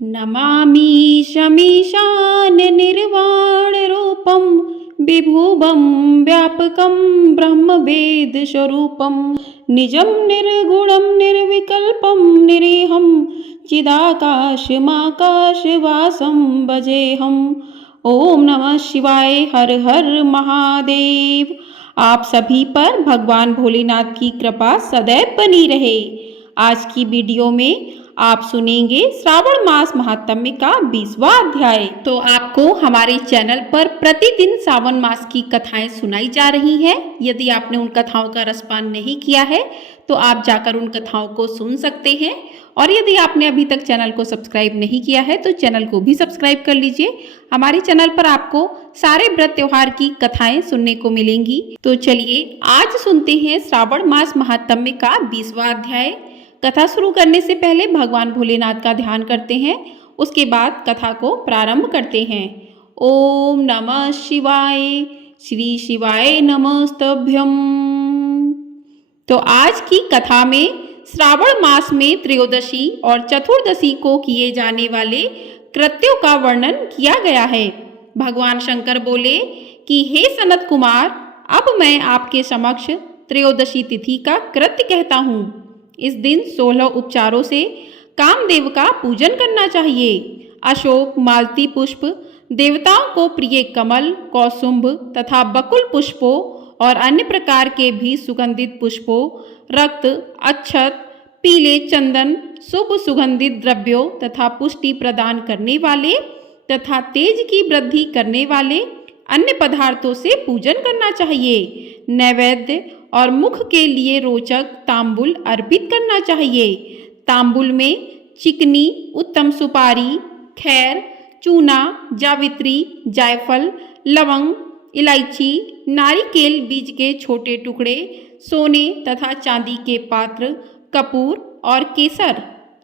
नमामि शमीशान निर्वाण रूपम विभुवं व्यापकं ब्रह्मवेद स्वरूपं निजं निर्गुणं निर्विकल्पं निरीहं चिदाकाशमाकाशवासं भजेऽहम्। ओम नमः शिवाय। हर हर महादेव। आप सभी पर भगवान भोलेनाथ की कृपा सदैव बनी रहे। आज की वीडियो में आप सुनेंगे श्रावण मास महात्म्य का 20वां अध्याय। तो आपको हमारे चैनल पर प्रतिदिन श्रावण मास की कथाएं सुनाई जा रही हैं। यदि आपने उन कथाओं का रसपान नहीं किया है तो आप जाकर उन कथाओं को सुन सकते हैं। और यदि आपने अभी तक चैनल को सब्सक्राइब नहीं किया है तो चैनल को भी सब्सक्राइब कर लीजिए। हमारे चैनल पर आपको सारे व्रत त्योहार की कथाएं सुनने को मिलेंगी। तो चलिए आज सुनते हैं श्रावण मास महात्म्य का 20वां अध्याय। कथा शुरू करने से पहले भगवान भोलेनाथ का ध्यान करते हैं, उसके बाद कथा को प्रारंभ करते हैं। ओम नमः शिवाय। श्री शिवाय नमस्तभ्यम। तो आज की कथा में श्रावण मास में त्रयोदशी और चतुर्दशी को किए जाने वाले कृत्यों का वर्णन किया गया है। भगवान शंकर बोले कि हे सनत कुमार, अब मैं आपके समक्ष त्रयोदशी तिथि का कृत्य कहता हूँ। इस दिन 16 उपचारों से कामदेव का पूजन करना चाहिए। अशोक, मालती पुष्प, देवताओं को प्रिय कमल, कौसुंभ तथा बकुल पुष्पों और अन्य प्रकार के भी सुगंधित पुष्पों, रक्त, अक्षत, पीले चंदन, शुभ सुगंधित द्रव्यों तथा पुष्टि प्रदान करने वाले तथा तेज की वृद्धि करने वाले अन्य पदार्थों से पूजन करना चाहिए। नैवेद्य और मुख के लिए रोचक तांबुल अर्पित करना चाहिए। तांबुल में चिकनी उत्तम सुपारी, खैर, चूना, जावित्री, जायफल, लवंग, इलायची, नारिकेल बीज के छोटे टुकड़े, सोने तथा चांदी के पात्र, कपूर और केसर,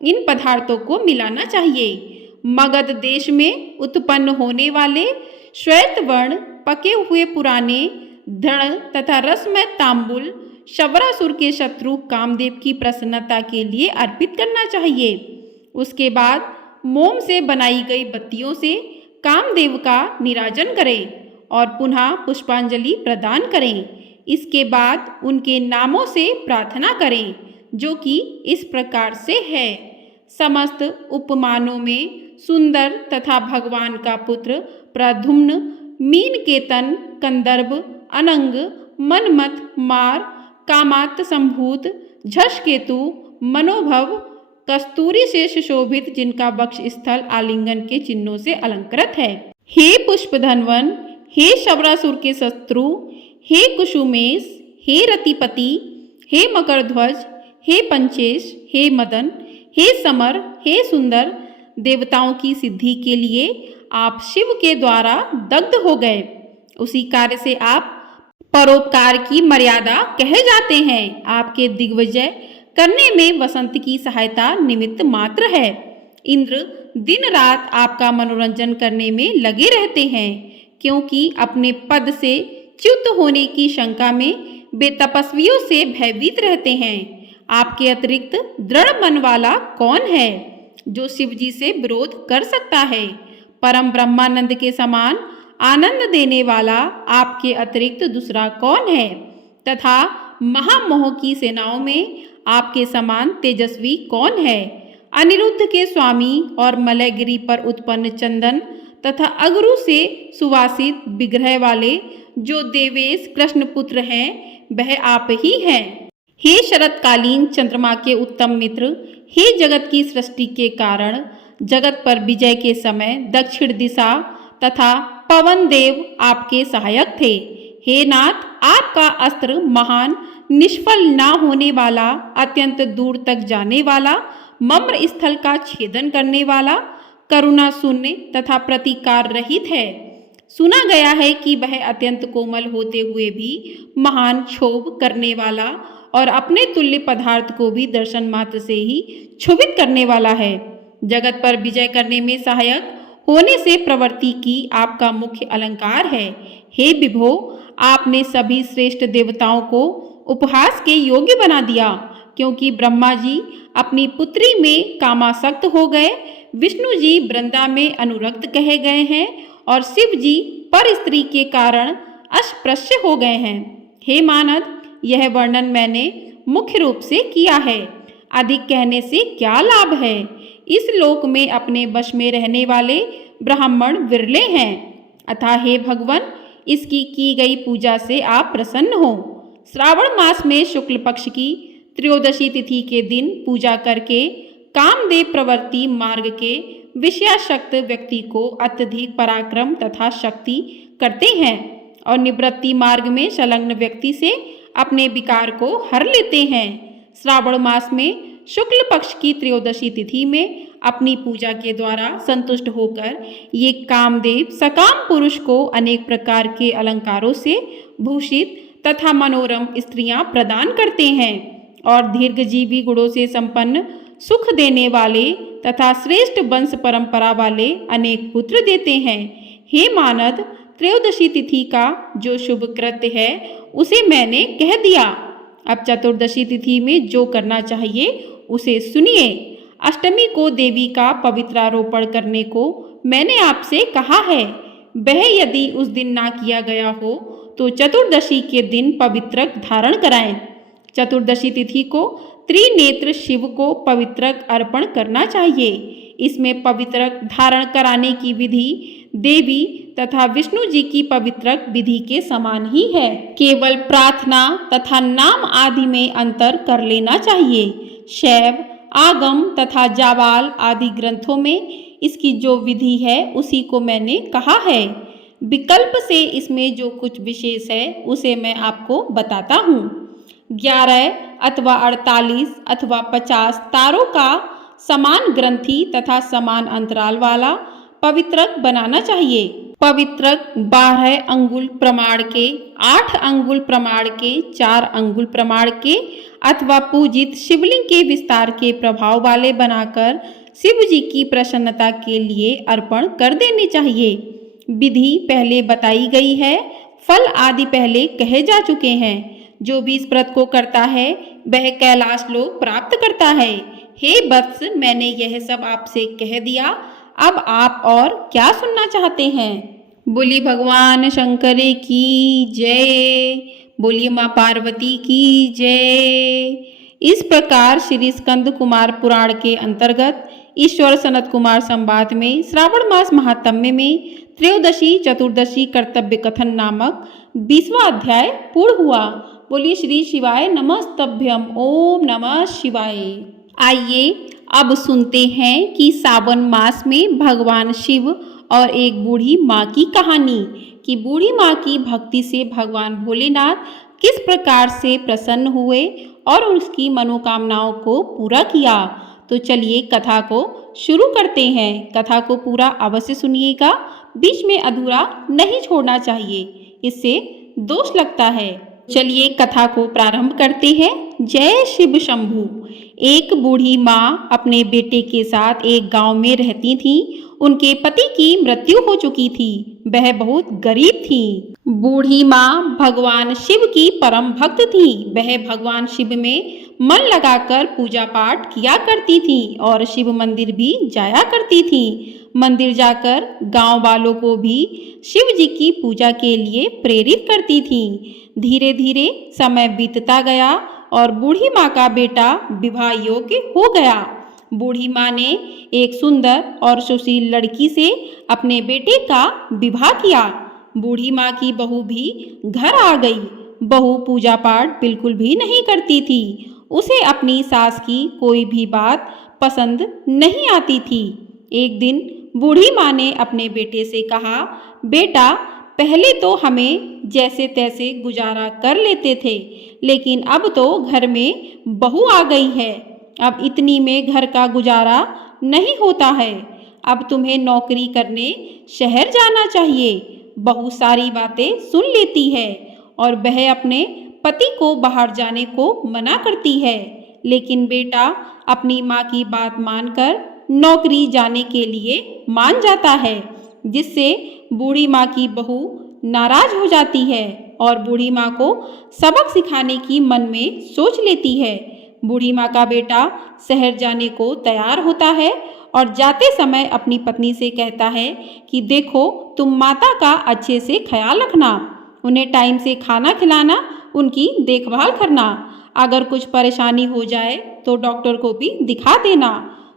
इन पदार्थों को मिलाना चाहिए। मगध देश में उत्पन्न होने वाले श्वेत वर्ण पके हुए पुराने दृढ़ तथा रसमय तांबुल शवरासुर के शत्रु कामदेव की प्रसन्नता के लिए अर्पित करना चाहिए। उसके बाद मोम से बनाई गई बत्तियों से कामदेव का निराजन करें और पुनः पुष्पांजलि प्रदान करें। इसके बाद उनके नामों से प्रार्थना करें, जो कि इस प्रकार से है। समस्त उपमानों में सुंदर तथा भगवान का पुत्र प्रद्युम्न, मीनकेतन, कंदर्प, अनंग, मनमथ, मार, कामात संभूत, झषकेतु, मनोभव, कस्तूरी से सुशोभित, जिनका वक्ष स्थल आलिंगन के चिन्हों से अलंकृत है। हे पुष्पधनवन, हे शवरासुर के शत्रु, हे कुसुमेश, हे रतिपति, हे मकरध्वज, हे पंचेश, हे मदन, हे समर, हे सुंदर, देवताओं की सिद्धि के लिए आप शिव के द्वारा दग्ध हो गए। उसी कार्य से आप परोपकार की मर्यादा कहे जाते हैं। आपके दिग्विजय करने में वसंत की सहायता निमित्त मात्र है। इंद्र दिन रात आपका मनोरंजन करने में लगे रहते हैं, क्योंकि अपने पद से च्युत होने की शंका में वे तपस्वियों से भयभीत रहते हैं। आपके अतिरिक्त दृढ़ मन वाला कौन है जो शिव जी से विरोध कर सकता है? परम ब्रह्मानंद के समान आनंद देने वाला आपके अतिरिक्त दूसरा कौन है? तथा महामोह की सेनाओं में आपके समान तेजस्वी कौन है? अनिरुद्ध के स्वामी और मलयगिरी पर उत्पन्न चंदन तथा अगरु से सुवासित विग्रह वाले जो देवेश कृष्ण पुत्र हैं, वह आप ही हैं। हे शरतकालीन चंद्रमा के उत्तम मित्र, हे जगत की सृष्टि के कारण, जगत पर विजय के समय दक्षिण दिशा तथा पवन देव आपके सहायक थे। हे नाथ, आपका अस्त्र महान, निष्फल ना होने वाला, अत्यंत दूर तक जाने वाला, मम्र स्थल का छेदन करने वाला, करुणा शून्य तथा प्रतिकार रहित है। सुना गया है कि वह अत्यंत कोमल होते हुए भी महान क्षोभ करने वाला और अपने तुल्य पदार्थ को भी दर्शन मात्र से ही क्षुभित करने वाला है। जगत पर विजय करने में सहायक होने से प्रवृत्ति की आपका मुख्य अलंकार है। हे विभो, आपने सभी श्रेष्ठ देवताओं को उपहास के योग्य बना दिया, क्योंकि ब्रह्मा जी अपनी पुत्री में कामासक्त हो गए। विष्णु जी वृंदा में अनुरक्त कहे गए हैं और शिव जी पर स्त्री के कारण अस्पृश्य हो गए हैं। हे मानद, यह वर्णन मैंने मुख्य रूप से किया है। अधिक कहने से क्या लाभ है? इस लोक में अपने वश में रहने वाले ब्राह्मण विरले हैं। अतः हे भगवान, इसकी की गई पूजा से आप प्रसन्न हो। श्रावण मास में शुक्ल पक्ष की त्रयोदशी तिथि के दिन पूजा करके कामदेव प्रवृत्ति मार्ग के विषयाशक्त व्यक्ति को अत्यधिक पराक्रम तथा शक्ति करते हैं और निवृत्ति मार्ग में संलग्न व्यक्ति से अपने विकार को हर लेते हैं। श्रावण मास में शुक्ल पक्ष की त्रयोदशी तिथि में अपनी पूजा के द्वारा संतुष्ट होकर ये कामदेव सकाम पुरुष को अनेक प्रकार के अलंकारों से भूषित तथा मनोरम स्त्रियां प्रदान करते हैं और दीर्घजीवी गुणों से संपन्न सुख देने वाले तथा श्रेष्ठ वंश परंपरा वाले अनेक पुत्र देते हैं। हे मानद, त्रयोदशी तिथि का जो शुभ कृत्य है उसे मैंने कह दिया। अब चतुर्दशी तिथि में जो करना चाहिए उसे सुनिए। अष्टमी को देवी का पवित्रारोपण करने को मैंने आपसे कहा है। वह यदि उस दिन ना किया गया हो तो चतुर्दशी के दिन पवित्रक धारण कराएं। चतुर्दशी तिथि को त्रिनेत्र शिव को पवित्रक अर्पण करना चाहिए। इसमें पवित्रक धारण कराने की विधि देवी तथा विष्णु जी की पवित्रक विधि के समान ही है। केवल प्रार्थना तथा नाम आदि में अंतर कर लेना चाहिए। शैव, आगम तथा जावाल आदि ग्रंथों में इसकी जो विधि है उसी को मैंने कहा है। विकल्प से इसमें जो कुछ विशेष है उसे मैं आपको बताता हूँ। 11 अथवा 48 अथवा 50 तारों का समान ग्रंथि तथा समान अंतराल वाला पवित्रक बनाना चाहिए। पवित्रक 12 अंगुल प्रमाण के, 8 अंगुल प्रमाण के, 4 अंगुल प्रमाण के अथवा पूजित शिवलिंग के विस्तार के प्रभाव वाले बनाकर शिव जी की प्रसन्नता के लिए अर्पण कर देने चाहिए। विधि पहले बताई गई है, फल आदि पहले कहे जा चुके हैं। जो भी इस व्रत को करता है वह कैलाश लोक प्राप्त करता है। हे वत्स, मैंने यह सब आपसे कह दिया, अब आप और क्या सुनना चाहते हैं? बोलिए भगवान शंकर की जय, बोलिए माँ पार्वती की जय। इस प्रकार श्री स्कंद कुमार पुराण के अंतर्गत ईश्वर सनत कुमार संवाद में श्रावण मास महात्म्य में त्रयोदशी चतुर्दशी कर्तव्य कथन नामक 20वां अध्याय पूर्ण हुआ। बोलिए श्री शिवाय नमस्तभ्यम। ओम नमः शिवाय। आइए अब सुनते हैं कि सावन मास में भगवान शिव और एक बूढ़ी माँ की कहानी कि बूढ़ी माँ की भक्ति से भगवान भोलेनाथ किस प्रकार से प्रसन्न हुए और उसकी मनोकामनाओं को पूरा किया। तो चलिए कथा को शुरू करते हैं। कथा को पूरा अवश्य सुनिएगा, बीच में अधूरा नहीं छोड़ना चाहिए, इससे दोष लगता है। चलिए कथा को प्रारंभ करते हैं। जय शिव शंभू। एक बूढ़ी माँ अपने बेटे के साथ एक गांव में रहती थी। उनके पति की मृत्यु हो चुकी थी। वह बहुत गरीब थी। बूढ़ी माँ भगवान शिव की परम भक्त थी। वह भगवान शिव में मन लगाकर पूजा पाठ किया करती थी और शिव मंदिर भी जाया करती थी। मंदिर जाकर गांव वालों को भी शिव जी की पूजा के लिए प्रेरित करती थी। धीरे धीरे समय बीतता गया और बूढ़ी माँ का बेटा विवाह योग्य हो गया। बूढ़ी माँ ने एक सुंदर और सुशील लड़की से अपने बेटे का विवाह किया। बूढ़ी माँ की बहू भी घर आ गई। बहू पूजा पाठ बिल्कुल भी नहीं करती थी। उसे अपनी सास की कोई भी बात पसंद नहीं आती थी। एक दिन बूढ़ी माँ ने अपने बेटे से कहा, बेटा, पहले तो हमें जैसे तैसे गुजारा कर लेते थे, लेकिन अब तो घर में बहू आ गई है। अब इतनी में घर का गुजारा नहीं होता है। अब तुम्हें नौकरी करने शहर जाना चाहिए। बहू सारी बातें सुन लेती है और वह अपने पति को बाहर जाने को मना करती है, लेकिन बेटा अपनी माँ की बात मानकर नौकरी जाने के लिए मान जाता है, जिससे बूढ़ी माँ की बहू नाराज हो जाती है और बूढ़ी माँ को सबक सिखाने की मन में सोच लेती है। बूढ़ी माँ का बेटा शहर जाने को तैयार होता है और जाते समय अपनी पत्नी से कहता है कि देखो तुम माता का अच्छे से ख्याल रखना, उन्हें टाइम से खाना खिलाना, उनकी देखभाल करना। अगर कुछ परेशानी हो जाए तो डॉक्टर को भी दिखा देना।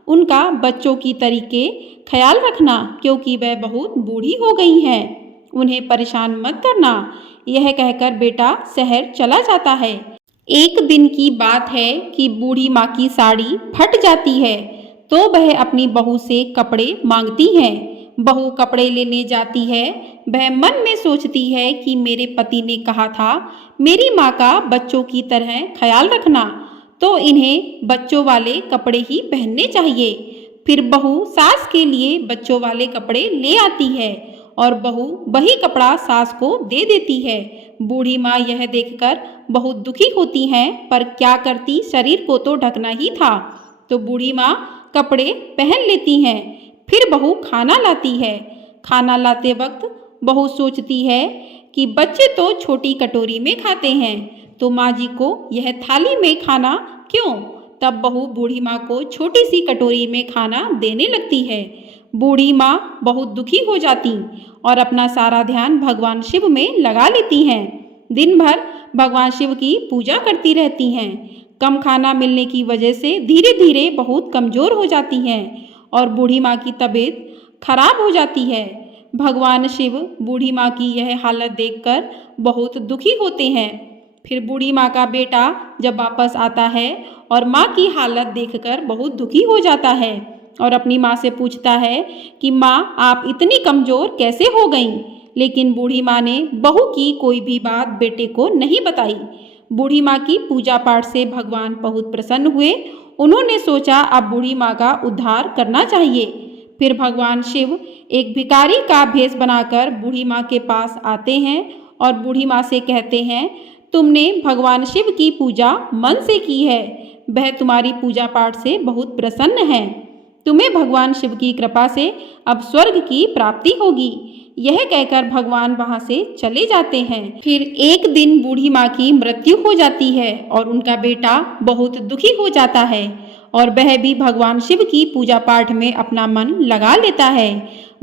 उनका बच्चों की तरीके ख्याल रखना क्योंकि वह बहुत बूढ़ी हो गई हैं। उन्हें परेशान मत करना। यह कहकर बेटा शहर चला जाता है। एक दिन की बात है कि बूढ़ी माँ की साड़ी फट जाती है तो वह अपनी बहू से कपड़े मांगती है। बहू कपड़े लेने जाती है। वह मन में सोचती है कि मेरे पति ने कहा था मेरी माँ का बच्चों की तरह ख्याल रखना, तो इन्हें बच्चों वाले कपड़े ही पहनने चाहिए। फिर बहू सास के लिए बच्चों वाले कपड़े ले आती है और बहू वही कपड़ा सास को दे देती है। बूढ़ी माँ यह देखकर बहुत दुखी होती हैं, पर क्या करती, शरीर को तो ढकना ही था। तो बूढ़ी माँ कपड़े पहन लेती हैं। फिर बहू खाना लाती है। खाना लाते वक्त बहू सोचती है कि बच्चे तो छोटी कटोरी में खाते हैं, तो माँ जी को यह थाली में खाना क्यों? तब बहू बूढ़ी माँ को छोटी सी कटोरी में खाना देने लगती है। बूढ़ी माँ बहुत दुखी हो जाती और अपना सारा ध्यान भगवान शिव में लगा लेती हैं। दिन भर भगवान शिव की पूजा करती रहती हैं। कम खाना मिलने की वजह से धीरे धीरे बहुत कमज़ोर हो जाती हैं और बूढ़ी माँ की तबीयत खराब हो जाती है। भगवान शिव बूढ़ी माँ की यह हालत देखकर बहुत दुखी होते हैं। फिर बूढ़ी माँ का बेटा जब वापस आता है और माँ की हालत देखकर बहुत दुखी हो जाता है और अपनी माँ से पूछता है कि माँ आप इतनी कमज़ोर कैसे हो गईं? लेकिन बूढ़ी माँ ने बहू की कोई भी बात बेटे को नहीं बताई। बूढ़ी माँ की पूजा पाठ से भगवान बहुत प्रसन्न हुए। उन्होंने सोचा अब बूढ़ी माँ का उद्धार करना चाहिए। फिर भगवान शिव एक भिखारी का भेष बनाकर बूढ़ी माँ के पास आते हैं और बूढ़ी माँ से कहते हैं तुमने भगवान शिव की पूजा मन से की है, वह तुम्हारी पूजा पाठ से बहुत प्रसन्न है। तुम्हें भगवान शिव की कृपा से अब स्वर्ग की प्राप्ति होगी। यह कहकर भगवान वहां से चले जाते हैं। फिर एक दिन बूढ़ी माँ की मृत्यु हो जाती है और उनका बेटा बहुत दुखी हो जाता है और वह भी भगवान शिव की पूजा पाठ में अपना मन लगा लेता है।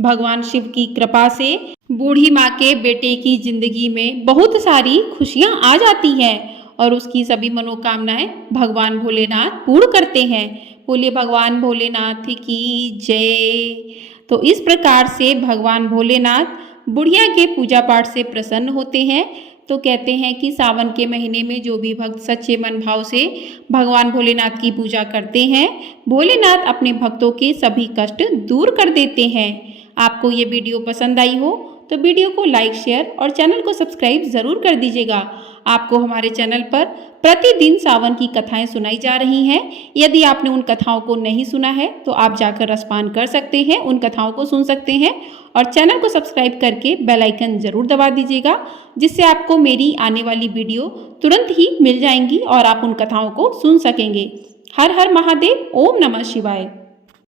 भगवान शिव की कृपा से बूढ़ी माँ के बेटे की जिंदगी में बहुत सारी खुशियाँ आ जाती हैं और उसकी सभी मनोकामनाएं भगवान भोलेनाथ पूर्ण करते हैं। बोलिए भगवान भोलेनाथ की जय। तो इस प्रकार से भगवान भोलेनाथ बुढ़िया के पूजा पाठ से प्रसन्न होते हैं। तो कहते हैं कि सावन के महीने में जो भी भक्त सच्चे मन भाव से भगवान भोलेनाथ की पूजा करते हैं, भोलेनाथ अपने भक्तों के सभी कष्ट दूर कर देते हैं। आपको ये वीडियो पसंद आई हो तो वीडियो को लाइक, शेयर और चैनल को सब्सक्राइब ज़रूर कर दीजिएगा। आपको हमारे चैनल पर प्रतिदिन सावन की कथाएं सुनाई जा रही हैं। यदि आपने उन कथाओं को नहीं सुना है तो आप जाकर रसपान कर सकते हैं, उन कथाओं को सुन सकते हैं और चैनल को सब्सक्राइब करके बेल आइकन ज़रूर दबा दीजिएगा, जिससे आपको मेरी आने वाली वीडियो तुरंत ही मिल जाएंगी और आप उन कथाओं को सुन सकेंगे। हर हर महादेव। ओम नमः शिवाय।